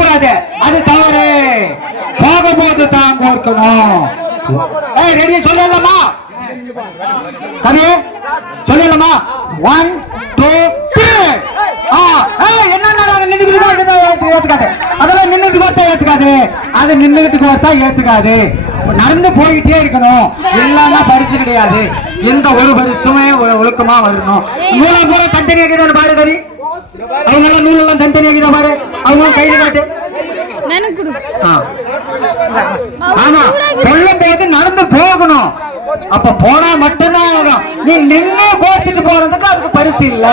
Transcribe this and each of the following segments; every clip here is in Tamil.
கூடாது, அது தவறு. போகும்போது தான் கோர்க்கணும். ரெடி சொல்லலாமா? கவி சொல்லலாமா? 1 2 3. என்ன நின்னுட்டு ஏத்துக்காது, அதெல்லாம் நின்னுட்டு கோர்த்தா ஏத்துக்காது, அது நின்னுட்டு கோர்த்தா ஏத்துக்காது. நடந்து போயிட்டே இருக்கணும், இல்லன்னா பரிசு கிடையாது. எந்த ஒரு பரிசுமே ஒழுக்கமா வரணும். நூலை பூரா தனித்தனியாக பாரு கவி, அவங்க எல்லாம் நூலெல்லாம் தனித்தனியாக பாரு, அவங்க கையில காட்டு. ஆமா, சொல்லும் போது நடந்து போகணும். அப்ப போனா மட்டும்தான் வரும். நீ நின்று கோர்த்துட்டு போறதுக்கு அதுக்கு பரிசு இல்ல.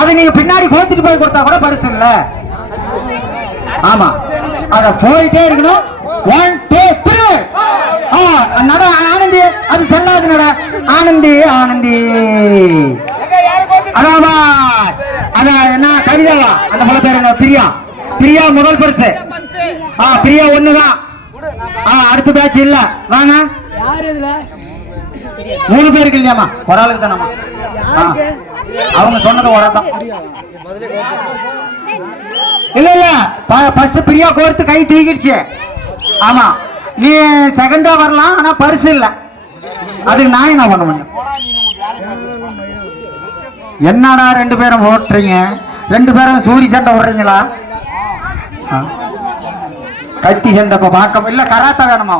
அது நீங்க பின்னாடி கோர்த்துட்டு போய் கொடுத்தா கூட பரிசு இல்ல. ஆமா, அத போயிட்டே இருக்கணும். 1 2 3 நட ஆனந்தி, அது சொல்லாது நட ஆனந்தி ஆனந்தி. அதாவா அத என்ன கவிதாவா, அந்த பல பேர் என்ன பிரியா, பிரியா முதல் பரிசு. பிரியா ஒண்ணுதான். அடுத்த பேட்ச் இல்ல, வாங்க. 3 பேருக்கு இல்லையாமா, ஒரு ஆளுக்கு தானம்மா. அவங்க சொன்னது ஒரு தான். இல்ல இல்ல, ஃபர்ஸ்ட் பிரியா கோர்த்து கை தூக்கிடுச்சு. ஆமா, நீ செகண்டா வரலாம், ஆனா பரிசு இல்ல. அதுக்கு நான் என்ன பண்ண முடியும்? என்னடா 2 பேரும் ஓட்டுறீங்க, 2 பேரும் சூரி சண்டை ஓடுறீங்களா? கத்தி சண்டை பார்க்க இல்ல, கராத்தா வேணுமா?